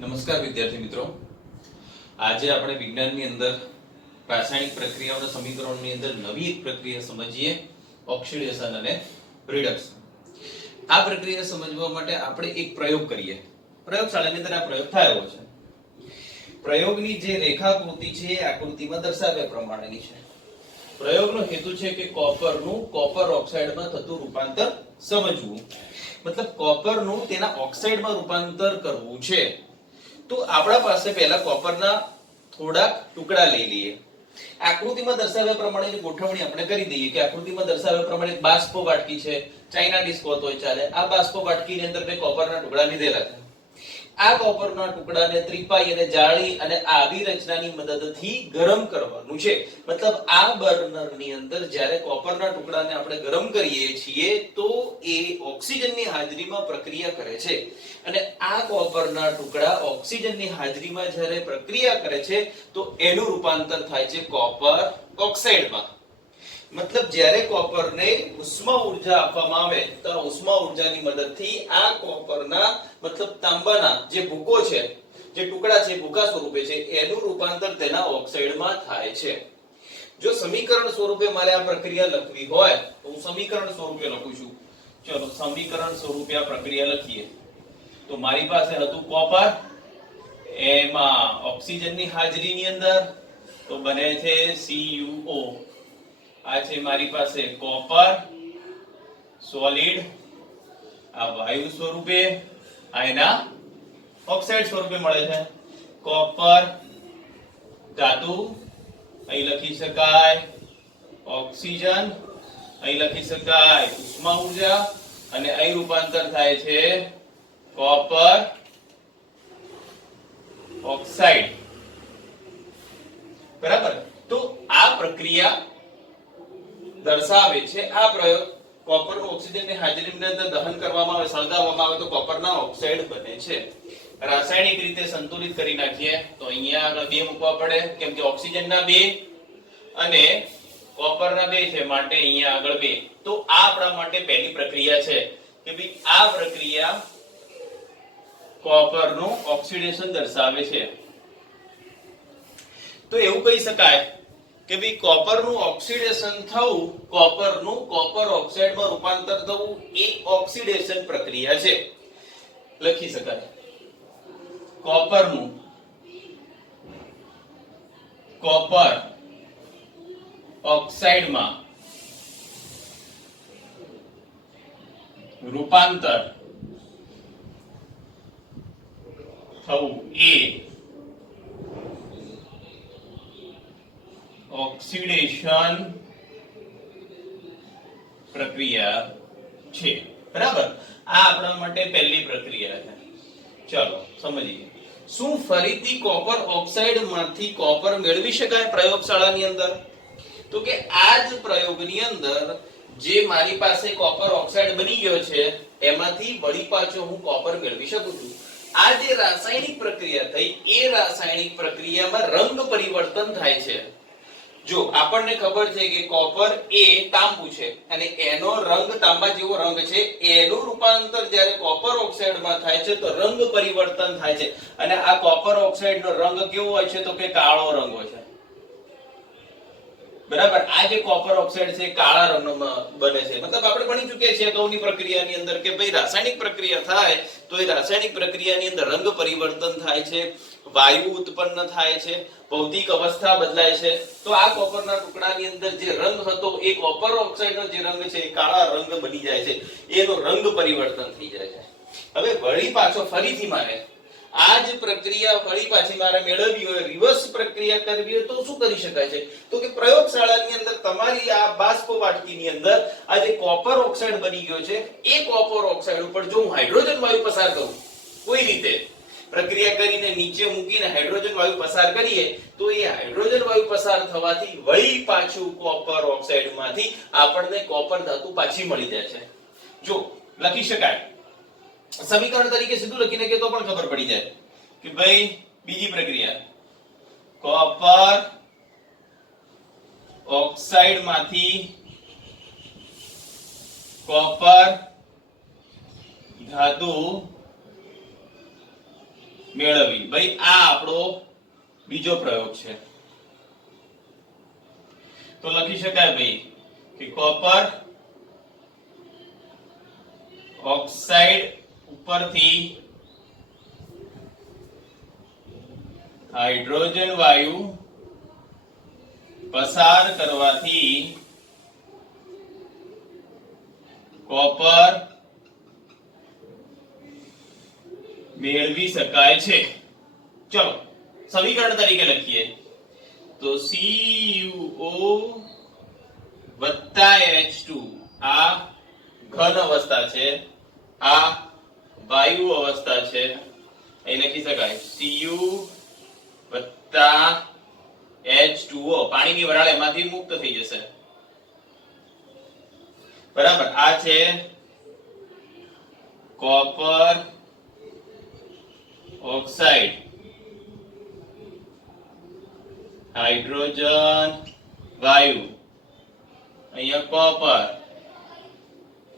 નમસ્કાર વિદ્યાર્થી મિત્રો, આજે આપણે વિજ્ઞાનની અંદર રાસાયણિક પ્રક્રિયાઓના સમીકરણોની અંદર નવી એક પ્રક્રિયા સમજીએ, ઓક્સિડેશન અને રિડક્શન. આ પ્રક્રિયા સમજવા માટે આપણે એક પ્રયોગ કરીએ. પ્રયોગશાળાની અંદર આ પ્રયોગ થયો છે. પ્રયોગની જે રેખાકૃતિ છે એ આકૃતિમાં દર્શાવ્યા પ્રમાણેની છે. પ્રયોગનો હેતુ છે કે કોપરનું કોપર ઓક્સાઇડમાં થતું રૂપાંતર સમજવું. મતલબ કોપરનું તેના ઓક્સાઇડમાં રૂપાંતર કરવું છે. તો આપણા પાસે પહેલા કોપરના થોડાક ટુકડા લઈ લઈએ. આકૃતિમાં દર્શાવ્યા પ્રમાણેની ગોઠવણી આપણે કરી દઈએ કે આકૃતિમાં દર્શાવ્યા પ્રમાણે એક બાષ્પ વાટકી છે, ચાઇના ડિસ્કો તોય ચાલે. આ બાષ્પ વાટકીની અંદર મેં કોપરના ટુકડા લીધેલા છે. આ કોપરના ટુકડાને ત્રિપાઈ અને જાળી અને આવી રચનાની મદદથી ગરમ કરવાનું છે. મતલબ આ બર્નરની અંદર જ્યારે કોપરના ટુકડાને આપણે ગરમ કરીએ છીએ તો એ ઓક્સિજનની હાજરીમાં પ્રક્રિયા કરે છે અને આ કોપરના ટુકડા ઓક્સિજનની હાજરીમાં જ્યારે પ્રક્રિયા કરે છે તો એનું રૂપાંતર થાય છે કોપર ઓક્સાઇડમાં. મતલબ જ્યારે કોપરને ઉષ્મા ઊર્જા આપવામાં આવે તો ઉષ્મા ઊર્જાની મદદથી આ કોપરના મતલબ તાંબાના જે ભૂકો છે, જે ટુકડા છે ભૂકા સ્વરૂપે છે, એનું રૂપાંતર તેના ઓક્સાઇડમાં થાય છે. જો સમીકરણ સ્વરૂપે મારે આ પ્રક્રિયા લખવી હોય તો હું સમીકરણ સ્વરૂપે લખું છું. ચલો સમીકરણ સ્વરૂપે આ પ્રક્રિયા લખીએ. તો મારી પાસે હતું કોપર, એમાં ઓક્સિજનની હાજરીની અંદર તો બને છે CuO. આ છે મારી પાસે કોપર સોલિડ, આ વાયુ સ્વરૂપે, આ એના ઓક્સાઇડ સ્વરૂપે મળે છે. કોપર ધાતુ, અહીં લખી શકાય ઓક્સિજન, અહીં લખી શકાય ઉષ્મા ઊર્જા અને અહીં રૂપાંતર થાય છે કોપર ઓક્સાઇડ. બરાબર. તો આ પ્રક્રિયા દર્શાવે છે આ પ્રયોગ કોપરનું ઓક્સિજનની હાજરીની અંદર દહન કરવામાં આવે, સળગાવવામાં આવે તો કોપરના ઓક્સાઇડ બને છે. રાસાયણિક રીતે સંતુલિત કરી નાખીએ તો અહીંયા આગળ 2 મૂકવા પડે કેમ કે ઓક્સિજનના 2 અને કોપરના 2 છે માટે અહીંયા આગળ 2. તો આ આપણા માટે પહેલી પ્રક્રિયા છે કે ભાઈ આ પ્રક્રિયા કોપરનું ઓક્સિડેશન દર્શાવે છે. તો એવું કહી શકાય કે ભાઈ કોપરનું ઓક્સિડેશન થવું, કોપરનું કોપર ઓક્સાઇડમાં રૂપાંતર થવું એ ઓક્સિડેશન પ્રક્રિયા છે. લખી શકાય કોપરનું કોપર ઓક્સાઇડમાં રૂપાંતર થવું એ ઓક્સિડેશન પ્રક્રિયા છે. બરાબર. આ આપણા માટે પહેલી પ્રક્રિયા છે. ચલો સમજીએ. શું ફરીથી કોપર ઓક્સાઇડમાંથી કોપર મેળવી શકાય પ્રયોગશાળાની અંદર? તો કે આ જ પ્રયોગની અંદર જે મારી પાસે કોપર ઓક્સાઇડ બની ગયો છે એમાંથી વળી પાછો હું કોપર મેળવી શકું છું. આ જે રાસાયણિક પ્રક્રિયા થઈ એ રાસાયણિક પ્રક્રિયામાં રંગ પરિવર્તન થાય છે. જો આપણને ખબર છે કે કોપર એ તાંબુ છે અને એનો રંગ તાંબા જેવો રંગ છે, એનું રૂપાંતર જ્યારે કોપર ઓક્સાઇડમાં થાય છે તો રંગ પરિવર્તન થાય છે અને આ કોપર ઓક્સાઇડનો રંગ કેવો હોય છે તો કે કાળો રંગ હોય છે. બરાબર. આ જે કોપર ઓક્સાઇડ છે કાળા રંગનો બને છે. મતલબ આપણે ભણી ચૂક્યા છીએ અગાઉની પ્રક્રિયાની અંદર કે ભાઈ રાસાયણિક પ્રક્રિયા થાય તો એ રાસાયણિક પ્રક્રિયાની અંદર રંગ પરિવર્તન થાય છે, વાયુ ઉત્પન્ન થાય છે, ભૌતિક અવસ્થા બદલાય છે. તો આ કોપરના ટુકડાની અંદર જે રંગ હતો એ કોપર ઓક્સાઇડનો જે રંગ છે એ કાળા રંગ બની જાય છે, એનો રંગ પરિવર્તન થઈ જાય છે. હવે વળી પાછો ફરીથી મારે આ જ પ્રક્રિયા વળી પાછી મારે મેળવવી હોય, રિવર્સ પ્રક્રિયા કરવી હોય તો શું કરી શકાય છે? તો કે પ્રયોગશાળાની અંદર તમારી આ બાષ્પ વાટકીની અંદર આ જે કોપર ઓક્સાઇડ બની ગયો છે એ કોપર ઓક્સાઇડ ઉપર જો હું હાઇડ્રોજન વાયુ પસાર કરું, કોઈ રીતે પ્રક્રિયા કરીને નીચે મૂકીને હાઇડ્રોજન વાયુ પસાર કરીએ તો એ હાઇડ્રોજન વાયુ પસાર થવાથી વળી પાછું કોપર ઓક્સાઇડમાંથી આપણને કોપર ધાતુ પાછી મળી જાય છે. જો લખી શકાય સમીકરણ તરીકે સીધું લખીને કે તો પણ ખબર પડી જાય કે ભાઈ બીજી પ્રક્રિયા કોપર ઓક્સાઇડમાંથી કોપર ધાતુ મેળવવી. ભાઈ આ આપણો બીજો પ્રયોગ છે. તો લખી શકાય ભાઈ કે કોપર ઓક્સાઇડ ઉપરથી હાઇડ્રોજન વાયુ પસાર કરવાથી કોપર મેળવી શકાય છે. ચલો સમીકરણ તરીકે લખીએ તો CuO H2 આ ઘન અવસ્થા છે, આ વાયુ અવસ્થા છે. અહીં લખી શકાય Cu H2O પાણીની વરાળ એમાંથી મુક્ત થઈ જશે. બરાબર. આ છે કોપર ઓક્સાઇડ હાઇડ્રોજન વાયુ, અહીંયા કોપર,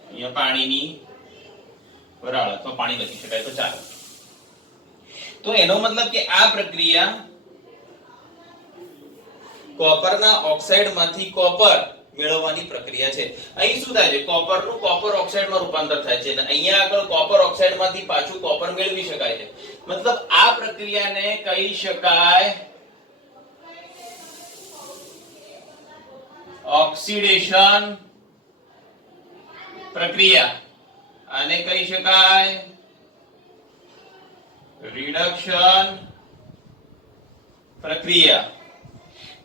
અહીંયા પાણીની વરાળ અથવા પાણી લખી શકાય તો ચાલે. તો એનો મતલબ કે આ પ્રક્રિયા કોપરના ઓક્સાઇડમાંથી કોપર મેળવવાની પ્રક્રિયા છે. અહીં શું થાય છે? કોપરનું કોપર ઓક્સાઇડમાં રૂપાંતર થાય છે અને અહીંયા આગળ કોપર ઓક્સાઇડમાંથી પાછું કોપર મેળવી શકાય છે. મતલબ આ પ્રક્રિયાને કહી શકાય ઓક્સિડેશન પ્રક્રિયા, આને કહી શકાય રિડક્શન પ્રક્રિયા.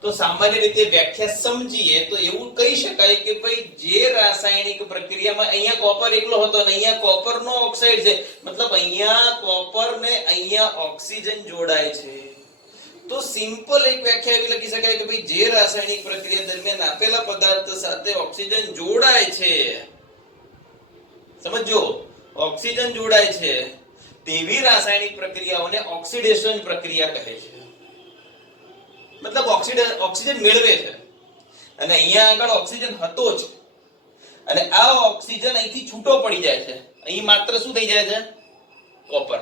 તો સામાન્ય રીતે વ્યાખ્યા સમજીએ તો એવું કહી શકાય કે ભાઈ જે રાસાયણિક પ્રક્રિયામાં અહીંયા કોપર એકલો હતો અને અહીંયા કોપરનો ઓક્સાઇડ છે, મતલબ અહીંયા કોપર ને અહીંયા ઓક્સિજન જોડાય છે. તો સિમ્પલ એક વ્યાખ્યા એવી લખી શકાય કે ભાઈ જે રાસાયણિક પ્રક્રિયા દરમિયાન આપેલા પદાર્થ સાથે ઓક્સિજન જોડાય છે, સમજો ઓક્સિજન જોડાય છે, તેવી રાસાયણિક પ્રક્રિયાઓને ઓક્સિડેશન પ્રક્રિયા કહે છે. મતલબ ઓક્સિજન મેળવે છે અને અહીંયા આગળ ઓક્સિજન હતો જ અને આ ઓક્સિજન અહીંથી છૂટો પડી જાય છે, અહીં માત્ર શું થઈ જાય છે? કોપર.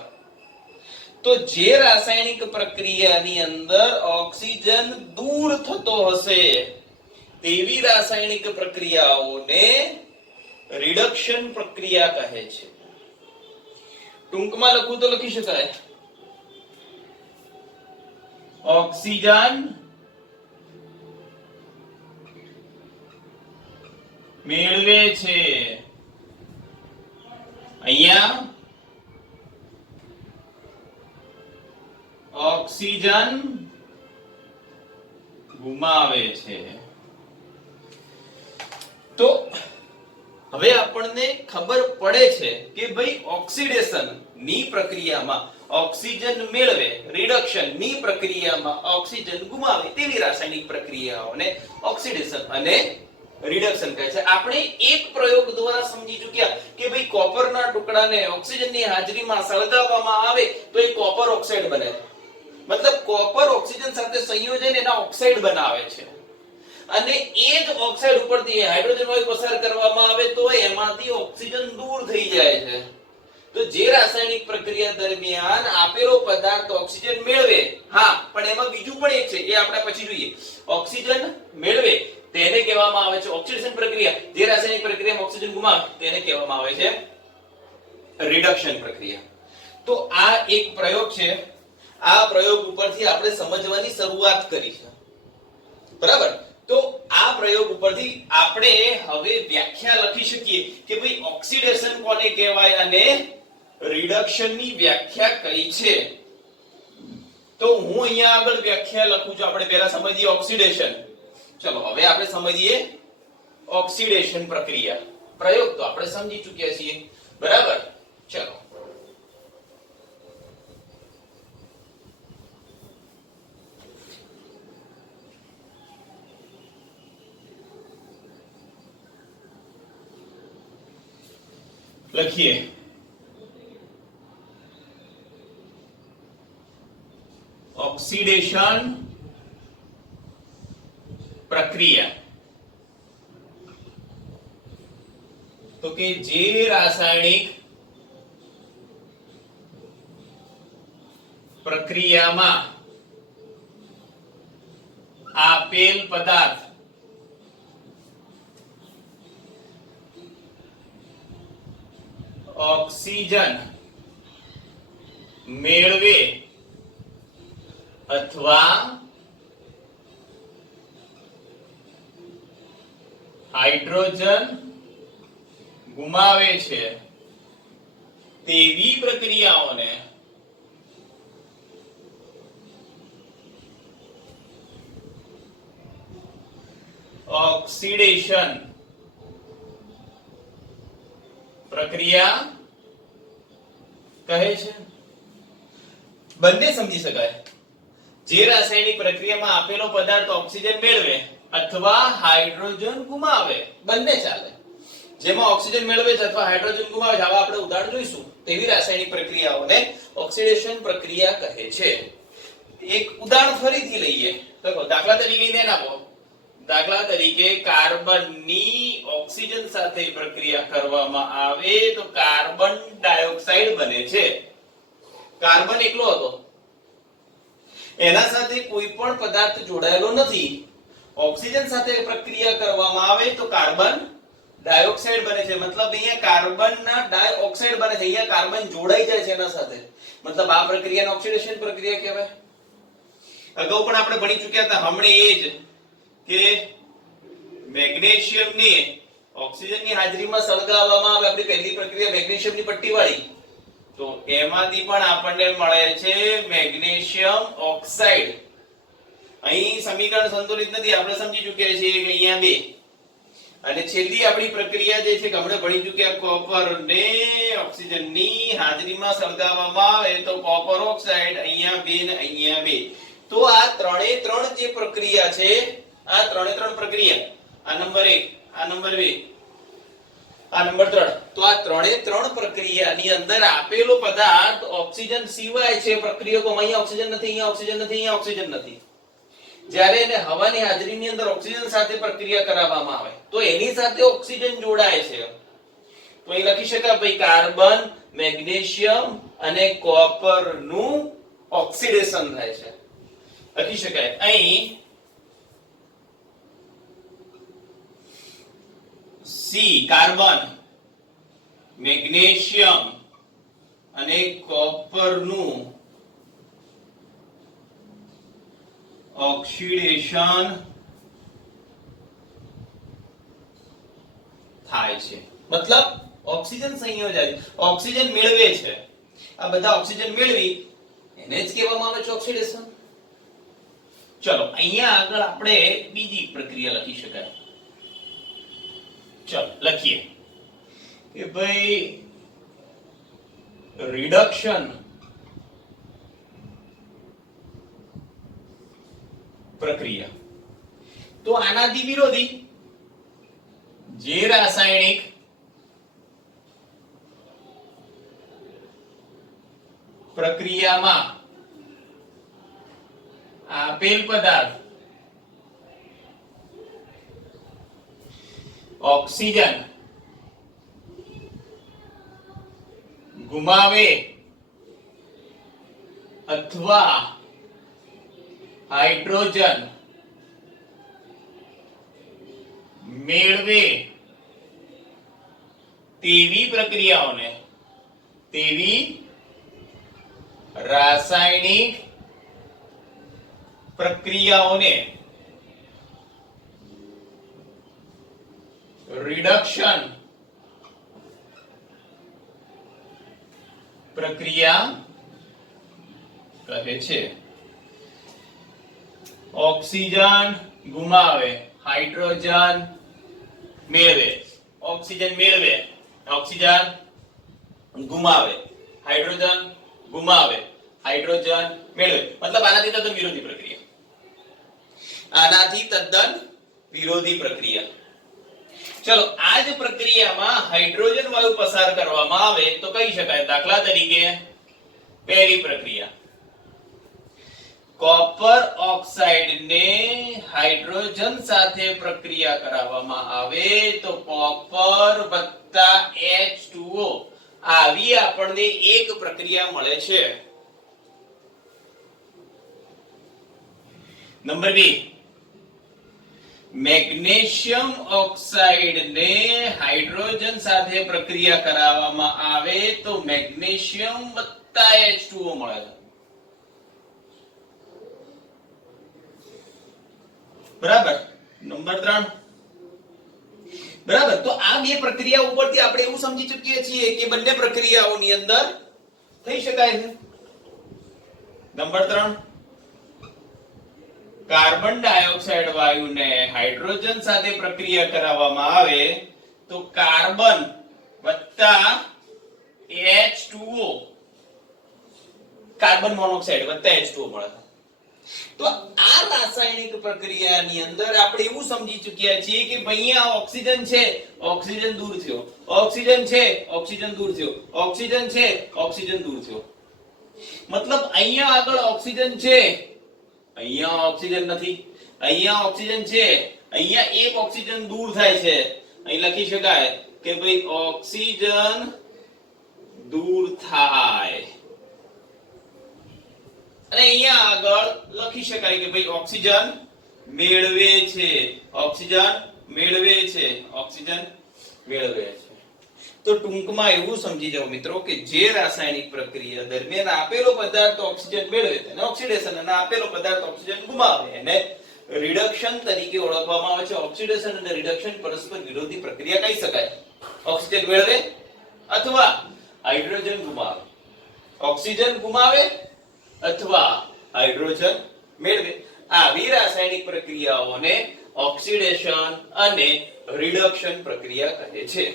તો જે રાસાયણિક પ્રક્રિયાની અંદર ઓક્સિજન દૂર થતો હશે તેવી રાસાયણિક પ્રક્રિયાઓને રિડક્શન પ્રક્રિયા કહે છે. ટૂંકમાં લખું તો લખી શકાય ઓક્સિજન મેળવે છે, અહીંયા ઓક્સિજન ગુમાવે છે. તો હવે આપણને ખબર પડે છે કે ભાઈ ઓક્સિડેશન ની પ્રક્રિયામાં ઓક્સિજન મેળવે, રિડક્શન ની પ્રક્રિયામાં ઓક્સિજન ગુમાવે તેવી રાસાયણિક પ્રક્રિયાઓને ઓક્સિડેશન અને રિડક્શન કહે છે. આપણે એક પ્રયોગ દ્વારા સમજી ચૂક્યા કે ભાઈ કોપરના ટુકડાને ઓક્સિજનની હાજરીમાં સળગાવવામાં આવે તો એ કોપર ઓક્સાઇડ બને. મતલબ કોપર ઓક્સિજન સાથે સંયોજન એના ઓક્સાઇડ બનાવે છે અને એ જ ઓક્સાઇડ ઉપરથી હાઇડ્રોજન વાયુ પસાર કરવામાં આવે તો એમાંથી ઓક્સિજન દૂર થઈ જાય છે. તો જે રાસાયણિક પ્રક્રિયા દરમિયાન આપેલો પદાર્થ ઓક્સિજન મેળવે, હા પણ એમાં બીજું પણ એક છે, એ આપણે પછી જોઈએ. ઓક્સિજન મેળવે તેને કહેવામાં આવે છે ઓક્સિડેશન પ્રક્રિયા. જે રાસાયણિક પ્રક્રિયામાં ઓક્સિજન ગુમાવે તેને કહેવામાં આવે છે રિડક્શન પ્રક્રિયા. તો આ એક પ્રયોગ છે. આ પ્રયોગ ઉપરથી આપણે સમજવાની શરૂઆત કરી છે. બરાબર. તો આ પ્રયોગ ઉપરથી આપણે હવે વ્યાખ્યા લખી શકીએ કે ભાઈ ઓક્સિડેશન કોને કહેવાય અને રિડક્શન ની વ્યાખ્યા કઈ છે. તો હું અહીંયા આગળ વ્યાખ્યા લખું છું. આપણે પહેલા સમજીએ ઓક્સિડેશન. ચલો હવે આપણે સમજીએ ઓક્સિડેશન પ્રક્રિયા. પ્રયોગ તો આપણે સમજી ચૂક્યા છીએ. બરાબર. ચલો લખીએ ઓક્સિડેશન પ્રક્રિયા. તો કે જે રાસાયણિક પ્રક્રિયામાં આપેલ પદાર્થ ઓક્સિજન મેળવે અથવા હાઇડ્રોજન ગુમાવે છે તેવી પ્રક્રિયાઓને ઓક્સિડેશન પ્રક્રિયા કહે છે. બંને સમજી શકાય. જે રાસાયણિક પ્રક્રિયામાં આપેલો પદાર્થ ઓક્સિજન મેળવે અથવા હાઇડ્રોજન ગુમાવે, બંને ચાલે. જેમાં ઓક્સિજન મેળવે છે અથવા હાઇડ્રોજન ગુમાવે છે, આવા આપણે ઉદાહરણ જોઈશું. તેવી રાસાયણિક પ્રક્રિયાઓને ઓક્સિડેશન પ્રક્રિયા કહે છે. એક ઉદાહરણ ફરીથી લઈએ તો દાખલા તરીકે ધ્યાન આપો. દાખલા તરીકે કાર્બનની ઓક્સિજન સાથે પ્રક્રિયા કરવામાં આવે તો કાર્બન ડાયોક્સાઇડ બને છે. કાર્બન એકલો હતો, એના સાથે કોઈ પણ પદાર્થ જોડાયેલો નથી. ઓક્સિજન સાથે પ્રક્રિયા કરવામાં આવે તો કાર્બન ડાયોક્સાઇડ બને છે. મતલબ અહીંયા કાર્બનના ડાયોક્સાઇડ બને છે, અહીંયા કાર્બન જોડાઈ જાય છે એના સાથે. મતલબ આ પ્રક્રિયાને ઓક્સિડેશન પ્રક્રિયા કહેવાય. અગાઉ પણ આપણે ભણી ચૂક્યા હતા હમણે એ જ કે મેગ્નેશિયમને ઓક્સિજનની હાજરીમાં સળગાવવામાં આવે. આપણી પહેલી પ્રક્રિયા મેગ્નેશિયમની પટ્ટીવાળી, તો એમાંથી પણ આપણને મળે છે મેગ્નેશિયમ ઓક્સાઇડ. અહીં સમીકરણ સંતુલિત નથી, આપણે સમજી ચૂક્યા છીએ કે અહીંયા બે. અને છેલ્લી આપણી પ્રક્રિયા જે છે કે આપણે ભણી ચૂક્યા, કોપરને ઓક્સિજનની હાજરીમાં સળગાવવામાં આવે તો કોપર ઓક્સાઇડ, અહીંયા બે ને અહીંયા બે. તો આ ત્રણે ત્રણ જે પ્રક્રિયા છે, આ ત્રણે ત્રણ પ્રક્રિયા, આ નંબર 1, આ નંબર 2, આ નંબર 3, તો આ ત્રણે ત્રણ પ્રક્રિયાની અંદર આપેલો પદાર્થ ઓક્સિજન સિવાય છે પ્રક્રિયકોમાં. અહીંયા ઓક્સિજન નથી, અહીંયા ઓક્સિજન નથી, અહીંયા ઓક્સિજન નથી. જ્યારે એને હવાની હાજરીની અંદર ઓક્સિજન સાથે પ્રક્રિયા કરાવવામાં આવે તો એની સાથે ઓક્સિજન જોડાય છે. તો અહીં લખી શકાય ભાઈ કાર્બન, મેગ્નેશિયમ અને કોપર નું ઓક્સિડેશન થાય છે. લખી શકાય અહીં સી કાર્બન, મેગ્નેશિયમ અને કોપર નું ઓક્સિડેશન થાય છે. મતલબ ઓક્સિજન સંયોજાય, ઓક્સિજન મેળવે છે. આ બધા ઓક્સિજન મેળવી એને જ કહેવામાં આવે છે ઓક્સિડેશન. ચલો અહીંયા આગળ આપણે બીજી પ્રક્રિયા લખી શકાય. ચલો લખીએ કે ભાઈ રિડક્શન પ્રક્રિયા. તો આનાથી વિરોધી જે રાસાયણિક પ્રક્રિયામાં આપેલ પદાર્થ ઓક્સિજન ગુમાવે અથવા હાઇડ્રોજન મેળવે તેવી પ્રક્રિયાઓને, તેવી રાસાયણિક પ્રક્રિયાઓને રિડક્શન પ્રક્રિયા કહે છે. ઓક્સિજન ગુમાવે, હાઇડ્રોજન મેળવે. ઓક્સિજન મેળવે, ઓક્સિજન ગુમાવે, હાઇડ્રોજન ગુમાવે, હાઇડ્રોજન મેળવે. મતલબ આનાથી તદ્દન વિરોધી પ્રક્રિયા. આનાથી તદ્દન વિરોધી પ્રક્રિયા. ચલો આ જ પ્રક્રિયામાં હાઇડ્રોજન વાયુ પસાર કરવામાં આવે તો કહી શકાય. દાખલા તરીકે પહેલી પ્રક્રિયા, કોપર ઓક્સાઇડ ને હાઇડ્રોજન સાથે પ્રક્રિયા કરાવવામાં આવે તો કોપર વત્તા H2O આવી આપણને એક પ્રક્રિયા મળે છે. નંબર 2, મેગ્નેશિયમ ઓક્સાઇડ ને હાઇડ્રોજન સાથે પ્રક્રિયા કરાવવામાં આવે તો મેગ્નેશિયમ વત્તા H2O મળે છે. બરાબર. નંબર 3, બરાબર. તો આ બે પ્રક્રિયા ઉપરથી આપણે એવું સમજી ચૂકીએ છીએ કે બંને પ્રક્રિયાઓની અંદર થઈ શકાય છે. નંબર 3, કાર્બન ડાયોક્સાઇડ વાયુને હાઇડ્રોજન સાથે પ્રક્રિયા કરાવવામાં આવે તો કાર્બન વત્તા H2O, કાર્બન મોનોક્સાઇડ વત્તા H2O મળે. તો આ રાસાયણિક પ્રક્રિયાની અંદર આપણે એવું સમજી ચૂક્યા છીએ કે અહીંયા ઓક્સિજન છે, ઓક્સિજન દૂર થયો, ઓક્સિજન છે, ઓક્સિજન દૂર થયો, ઓક્સિજન છે, ઓક્સિજન દૂર થયો. મતલબ અહીંયા આગળ ઓક્સિજન છે, અહીંયા ઓક્સિજન નથી, અહીંયા ઓક્સિજન છે, અહીંયા એક ઓક્સિજન દૂર થાય છે. અહીં લખી શકાય કે ભાઈ ઓક્સિજન દૂર થાય, અને અહીંયા આગળ લખી શકાય કે ભાઈ ઓક્સિજન મેળવે છે, ઓક્સિજન મેળવે છે, ઓક્સિજન મેળવે છે. તો ટૂંકમાં એવું સમજી જાઓ મિત્રો કે જે રાસાયણિક પ્રક્રિયા દરમિયાન આપેલો પદાર્થ ઓક્સિજન મેળવે તેને ઓક્સિડેશન, અને આપેલો પદાર્થ ઓક્સિજન ગુમાવે એને રિડક્શન તરીકે ઓળખવામાં આવે છે. ઓક્સિડેશન અને રિડક્શન પરસ્પર વિરોધી પ્રક્રિયા કહી શકાય. ઓક્સિજન મેળવે અથવા હાઇડ્રોજન ગુમાવે, ઓક્સિજન ગુમાવે અથવા હાઇડ્રોજન મેળવે. આવી રાસાયણિક પ્રક્રિયાઓને ઓક્સિડેશન અને રિડક્શન પ્રક્રિયા કહે છે.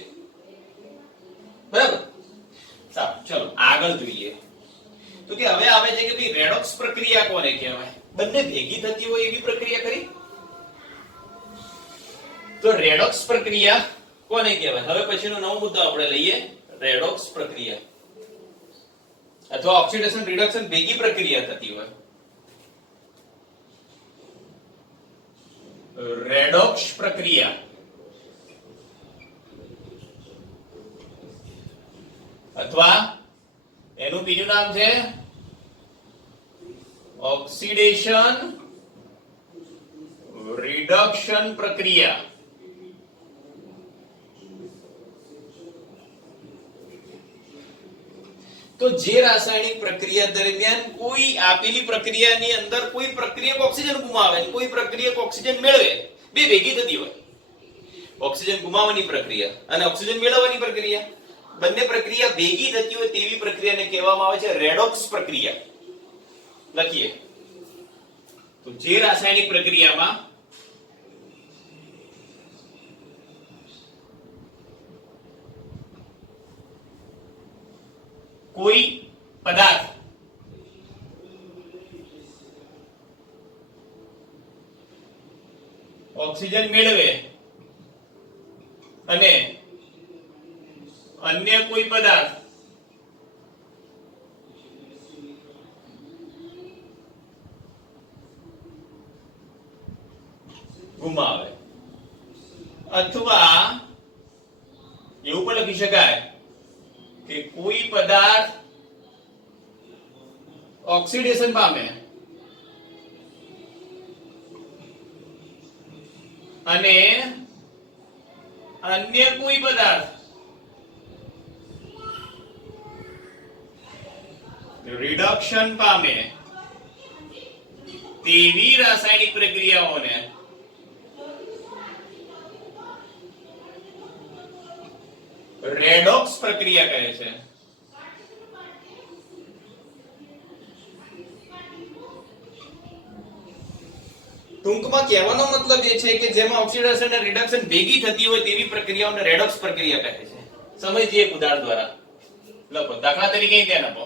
બરાબર. સારું, ચલો આગળ જોઈએ. તો કે હવે આવે છે કે ભાઈ રેડોક્સ પ્રક્રિયા કોને કહેવાય? બંને ભેગી થતી હોય એવી પ્રક્રિયા ખરી? તો રેડોક્સ પ્રક્રિયા કોને કહેવાય? હવે પછીનો નવો મુદ્દો આપણે લઈએ, રેડોક્સ પ્રક્રિયા અથવા ઓક્સિડેશન રિડક્શન ભેગી પ્રક્રિયા થતી હોય. રેડોક્સ પ્રક્રિયા અથવા એનું બીજું નામ છે ઓક્સિડેશન રિડક્શન પ્રક્રિયા. તો જે રાસાયણિક પ્રક્રિયા દરમિયાન કોઈ આપેલી પ્રક્રિયાની અંદર કોઈ પ્રક્રિયક ઓક્સિજન ગુમાવે અને કોઈ પ્રક્રિયક ઓક્સિજન મેળવે, બે ભેગી થતી હોય. ઓક્સિજન ગુમાવવાની પ્રક્રિયા અને ઓક્સિજન મેળવવાની પ્રક્રિયા, બંને પ્રક્રિયા ભેગી થતી હોય તેવી પ્રક્રિયાને કહેવામાં આવે છે રેડોક્સ પ્રક્રિયા. લખીએ તો જે રાસાયણિક પ્રક્રિયામાં કોઈ પદાર્થ ઓક્સિજન મેળવે અને અન્ય કોઈ પદાર્થ ગુમાવે, અથવા એવું પણ લખી શકાય કે કોઈ પદાર્થ ઓક્સિડેશન પામે અને અન્ય કોઈ પદાર્થ રિડક્શન પામે તેવી રાસાયણિક પ્રક્રિયાઓને રેડોક્સ પ્રક્રિયા કહે છે. ટૂંકમાં કહેવાનો મતલબ એ છે કે જેમાં ઓક્સિડેશન અને રિડક્શન ભેગી થતી હોય તેવી પ્રક્રિયાઓને રેડોક્સ પ્રક્રિયા કહે છે. સમજીએ એક ઉદાહરણ દ્વારા. લખો દાખલા તરીકે ધ્યાન આપો.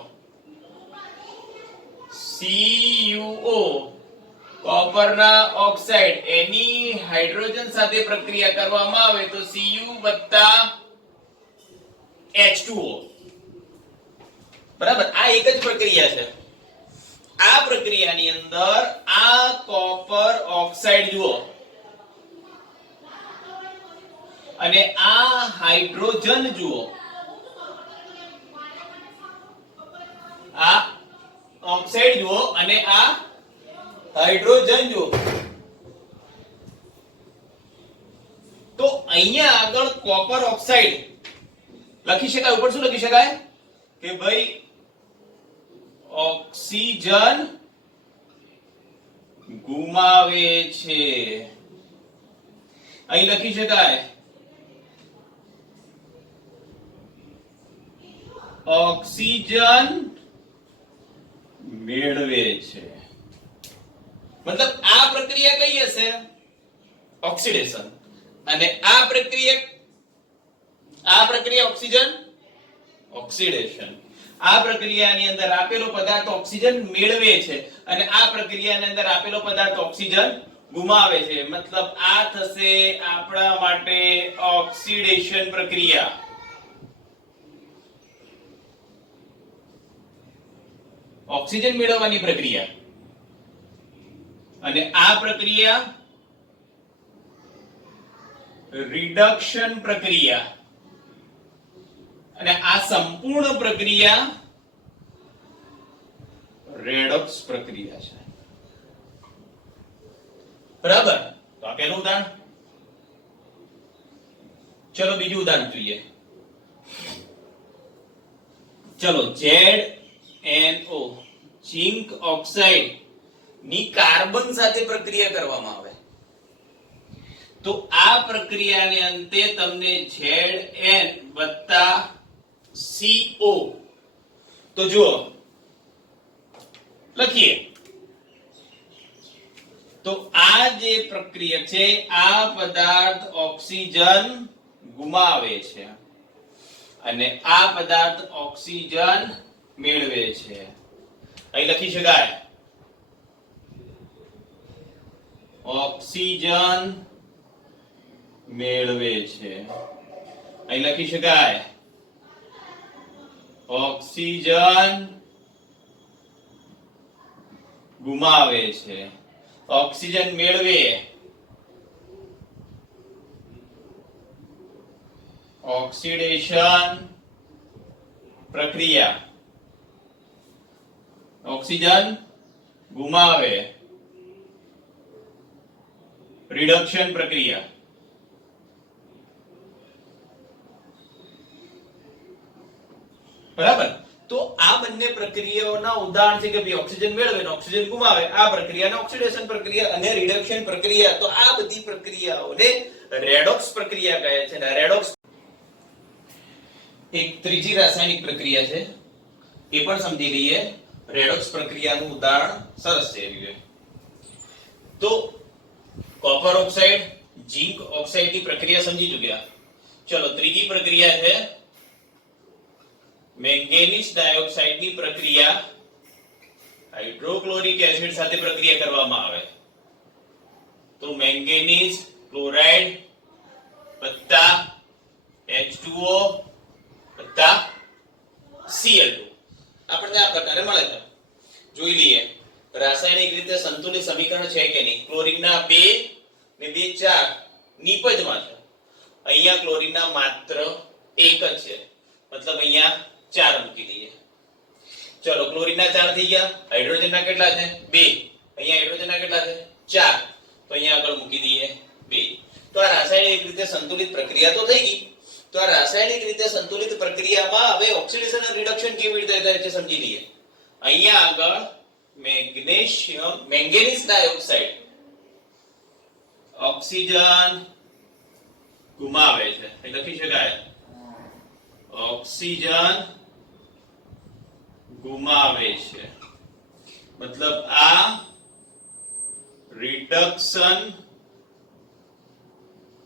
CuO કોપરના ઓક્સાઇડ એની હાઇડ્રોજન સાથે પ્રક્રિયા કરવામાં આવે તો Cu H2O. બરાબર. આ એક જ પ્રક્રિયા છે. આ પ્રક્રિયાની અંદર આ કોપર ઓક્સાઇડ જુઓ અને આ હાઇડ્રોજન જુઓ, આ ઓક્સાઇડ જુઓ અને આ હાઇડ્રોજન જો તો અહીંયા આગળ કોપર ઓક્સાઇડ લખી શકાય, ઉપર શું લખી શકાય કે ભાઈ ઓક્સિજન ગુમાવે છે. અહીં લખી શકાય ઓક્સિજન મેળવે છે. મતલબ આ પ્રક્રિયા કઈ હશે? ઓક્સિડેશન. અને આ પ્રક્રિયા ઓક્સિજન ઓક્સિડેશન. આ પ્રક્રિયાની અંદર આપેલો પદાર્થ ઓક્સિજન મેળવે છે અને આ પ્રક્રિયાની અંદર આપેલો પદાર્થ ઓક્સિજન ગુમાવે છે. મતલબ આ થશે આપણા માટે ઓક્સિડેશન પ્રક્રિયા. ઓક્સિજન મેળવવાની પ્રક્રિયા. અને આ પ્રક્રિયા રિડક્શન પ્રક્રિયા. અને આ સંપૂર્ણ પ્રક્રિયા રેડોક્સ પ્રક્રિયા છે. બરાબર? તો આ પહેલું ઉદાહરણ. ચલો બીજું ઉદાહરણ જોઈએ. ચલો ZnO ઝિંક ઓક્સાઇડ ની કાર્બન સાથે પ્રક્રિયા કરવામાં આવે તો આ પ્રક્રિયાને અંતે તમને Zn વત્તા CO. તો જુઓ લખીએ તો આ જે પ્રક્રિયા છે આ પદાર્થ ઓક્સિજન ગુમાવે છે અને આ પદાર્થ ઓક્સિજન મેળવે છે. અહીં લખી શકાય ઓક્સિજન મેળવે છે. અહીં લખી શકાય ઓક્સિજન ગુમાવે છે. ઓક્સિજન મેળવે ઓક્સિડેશન પ્રક્રિયા. ઓક્સિજન ગુમાવે રિડક્શન પ્રક્રિયા. બરાબર? તો આ બંને પ્રક્રિયાઓના ઉદાહરણ છે કે ભાઈ ઓક્સિજન મેળવે અને ઓક્સિજન ગુમાવે. આ પ્રક્રિયાને ઓક્સિડેશન પ્રક્રિયા અને રિડક્શન પ્રક્રિયા. તો આ બધી પ્રક્રિયાઓને રેડોક્સ પ્રક્રિયા કહે છે. અને રેડોક્સ એક ત્રીજી રાસાયણિક પ્રક્રિયા છે એ પણ સમજી લઈએ. રેડોક્સ પ્રક્રિયાનું ઉદાહરણ સરસ છે. તો કોપર ઓક્સાઇડ ઝિંક ઓક્સાઇડ ની પ્રક્રિયા સમજી ચૂક્યા. ચલો ત્રીજી પ્રક્રિયા છે મેંગેનીઝ ડાયોક્સાઇડ ની પ્રક્રિયા. હાઇડ્રોક્લોરિક એસિડ સાથે પ્રક્રિયા કરવામાં આવે તો મેંગેનીઝ ક્લોરાઇડ વત્તા H2O વત્તા Cl2 આપણને આ પ્રકારે મળે છે. જોઈ લઈએ રાસાયણિક રીતે સંતુલિત સમીકરણ છે કે નહીં. ક્લોરીનના 2 ને 2 4 નિપજમાં છે. અહીંયા ક્લોરીનના માત્ર 1 જ છે મતલબ અહીંયા 4 મૂકી દઈએ. ચલો ક્લોરીનના 4 થઈ ગયા. હાઇડ્રોજનના કેટલા છે? 2. અહીંયા હાઇડ્રોજનના કેટલા છે? 4. તો અહીંયા આગળ મૂકી દઈએ 2. તો આ રાસાયણિક રીતે સંતુલિત પ્રક્રિયા તો થઈ ગઈ. તો આ રાસાયણિક રીતે સંતુલિત પ્રક્રિયામાં હવે ઓક્સિડેશન અને રિડક્શન કેવી રીતે થાય છે સમજી લઈએ. અહીંયા આગળ મેંગેનીઝ ડાયોક્સાઇડ ઓક્સિજન ગુમાવે છે. લખી શકાય ઓક્સિજન ગુમાવે છે. મતલબ આ રિડક્શન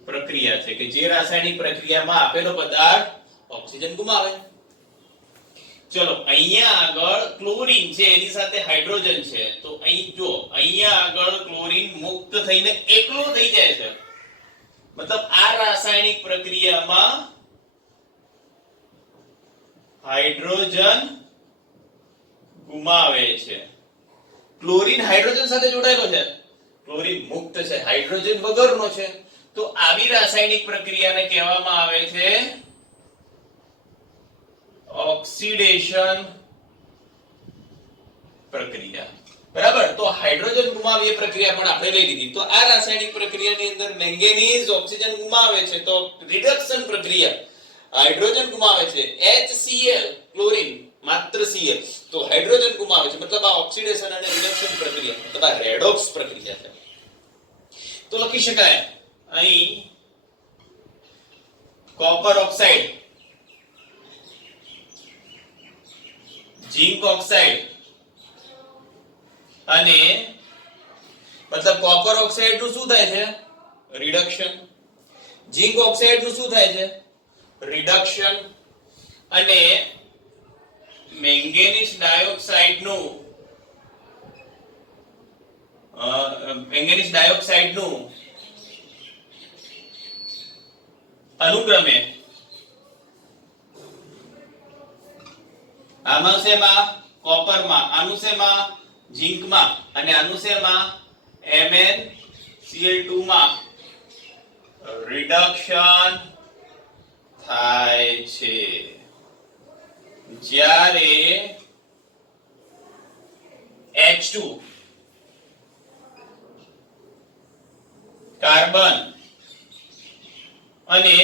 પ્રક્રિયા છે કે જે રાસાયણિક પ્રક્રિયામાં આપેલો પદાર્થ ઓક્સિજન ગુમાવે. ચલો અહીંયા આગળ ક્લોરીન છે એની સાથે હાઇડ્રોજન છે તો અહીં જો અહીંયા આગળ ક્લોરીન મુક્ત થઈને એકલો થઈ જાય છે. મતલબ આ રાસાયણિક પ્રક્રિયામાં હાઇડ્રોજન ગુમાવે છે. ક્લોરીન હાઇડ્રોજન સાથે જોડાયેલો છે. ક્લોરીન મુક્ત છે, હાઇડ્રોજન વગરનો છે. તો આવી રાસાયણિક પ્રક્રિયાને કહેવામાં આવે છે ઓક્સિડેશન પ્રક્રિયા. બરાબર. તો હાઇડ્રોજન ગુમાવે એ પ્રક્રિયા પણ આપણે લઈ લીધી. તો આ રાસાયણિક પ્રક્રિયાની અંદર મેંગેનીઝ ઓક્સિજન ગુમાવે છે તો રિડક્શન પ્રક્રિયા હાઇડ્રોજન ગુમાવે છે HCl ક્લોરીન માત્ર Cl તો હાઇડ્રોજન ગુમાવે છે મતલબ આ ઓક્સિડેશન અને રિડક્શન પ્રક્રિયા મતલબ આ રેડોક્સ પ્રક્રિયા છે. તો લખી શકાય અહીં કોપર ઓક્સાઇડ ઝિંક ઓક્સાઇડ અને મતલબ કોપર ઓક્સાઇડ નું શું થાય છે રિડક્શન, ઝિંક ઓક્સાઇડ નું શું થાય છે રિડક્શન અને મેંગેનીઝ ડાયોક્સાઇડ નું અનુક્રમે આમાં શેમાં કોપરમાં, આનુશેમાં ઝિંકમાં અને અનુશેમાં MnCl2 માં રિડક્શન થાય છે. જ્યારે H2 કાર્બન અને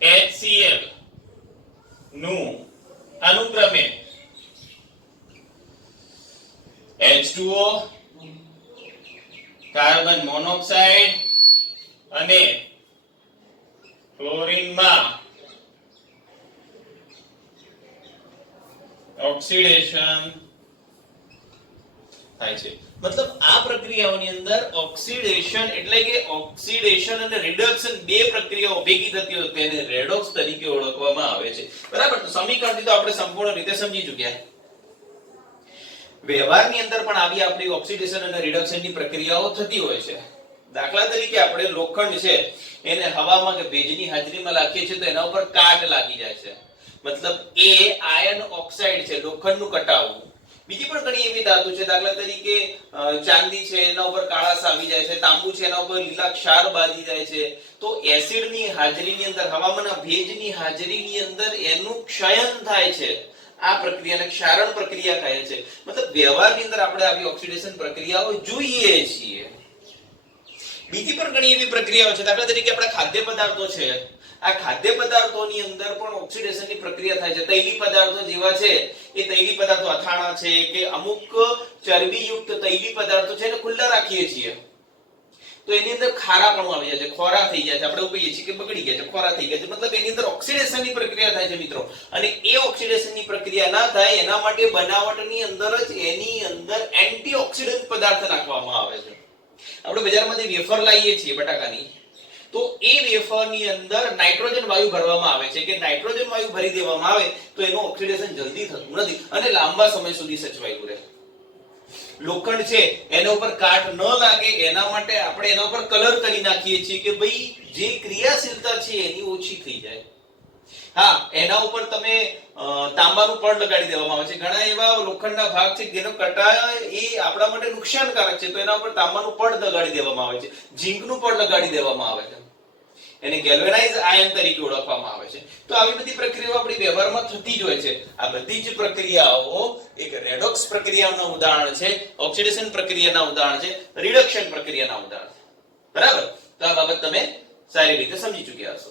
HCl નું અનુક્રમે H2O કાર્બન મોનોક્સાઇડ અને ક્લોરીનમાં ઓક્સિડેશન થાય છે. મતલબ આ પ્રક્રિયાઓની અંદર ઓક્સિડેશન એટલે કે ઓક્સિડેશન અને રિડક્શન બે પ્રક્રિયાઓ ભેગી થતી હોય તેને રેડોક્સ તરીકે ઓળખવામાં આવે છે. બરાબર. તો સમીકરણથી તો આપણે સંપૂર્ણ રીતે સમજી ચૂક્યા. વ્યવહારની અંદર પણ આવી આપણી ઓક્સિડેશન અને રિડક્શનની પ્રક્રિયાઓ થતી હોય છે. દાખલા તરીકે આપણે લોખંડ છે એને હવામાં કે ભેજની હાજરીમાં રાખીએ છીએ તો એના ઉપર કાટ લાગી જાય છે. મતલબ એ આયર્ન ઓક્સાઇડ છે લોખંડનું કટાવું. બીજી પણ ઘણી એવી ધાતુ છે દાખલા તરીકે ચાંદી છે એના ઉપર કાળાશ આવી જાય છે, તાંબુ છે એના ઉપર લીલા ક્ષાર બાજી જાય છે. તો એસિડની હાજરીની અંદર હવામાનના ભેજની હાજરીની અંદર એનું ક્ષયન થાય છે. આ પ્રક્રિયાને ક્ષારણ પ્રક્રિયા કહે છે. મતલબ વ્યવહારની અંદર આપણે આવી ઓક્સિડેશન પ્રક્રિયાઓ જોઈએ છીએ. બીજી પણ ઘણી એવી પ્રક્રિયાઓ છે દાખલા તરીકે આપણા ખાદ્ય પદાર્થો છે. આ ખાદ્ય પદાર્થોની અંદર પણ ઓક્સિડેશનની પ્રક્રિયા થાય છે. તૈલી પદાર્થો જેવા છે એ તૈલી પદાર્થો અથાણા છે કે અમુક ચરબીયુક્ત તૈલી પદાર્થો છે એને ખુલ્લા રાખીએ છીએ તો એની અંદર ખારાપણું આવી જાય છે, ખોરા થઈ જાય છે. આપણે એવું કહીએ છીએ કે બગડી ગયા છે, ખોરા થઈ ગયા છે. મતલબ એની અંદર ઓક્સિડેશનની પ્રક્રિયા થાય છે મિત્રો. અને એ ઓક્સિડેશનની પ્રક્રિયા ના થાય એના માટે બનાવટની અંદર જ એની અંદર એન્ટીઓક્સિડન્ટ પદાર્થ નાખવામાં આવે છે. આપણે બજારમાંથી વેફર લાવીએ છીએ બટાકાની તો એ વેફરની અંદર નાઇટ્રોજન વાયુ ભરવામાં આવે છે કે નાઇટ્રોજન વાયુ ભરી દેવામાં આવે તો એનું ઓક્સિડેશન જલ્દી થતું નથી અને લાંબા સમય સુધી સચવાયેલું રહે. લોખંડ છે એના ઉપર કાટ ન લાગે એના માટે આપણે એના ઉપર કલર કરી નાખીએ છીએ કે ભાઈ જે ક્રિયાશીલતા છે એની ઓછી થઈ જાય. હા, એના ઉપર તમે તાંબાનું પડ લગાડી દેવામાં આવે છે. ઘણા એવા લોખંડના ભાગ છે જેનો કટાય એ આપણા માટે નુકસાનકારક છે તો એના ઉપર તાંબાનું પડ લગાડી દેવામાં આવે છે, ઝીંકનું પડ લગાડી દેવામાં આવે છે. એને ગેલ્વેનાઇઝ આયન તરીકે ઓળખવામાં આવે છે. તો આવી બધી પ્રક્રિયાઓ આપણી વ્યવહારમાં થતી જ હોય છે. આ બધી જ પ્રક્રિયાઓ એક રેડોક્સ પ્રક્રિયાનું ઉદાહરણ છે, ઓક્સિડેશન પ્રક્રિયાના ઉદાહરણ છે, રિડક્શન પ્રક્રિયાના ઉદાહરણ છે. બરાબર. તો આ બાબત તમે સારી રીતે સમજી ચૂક્યા હશો.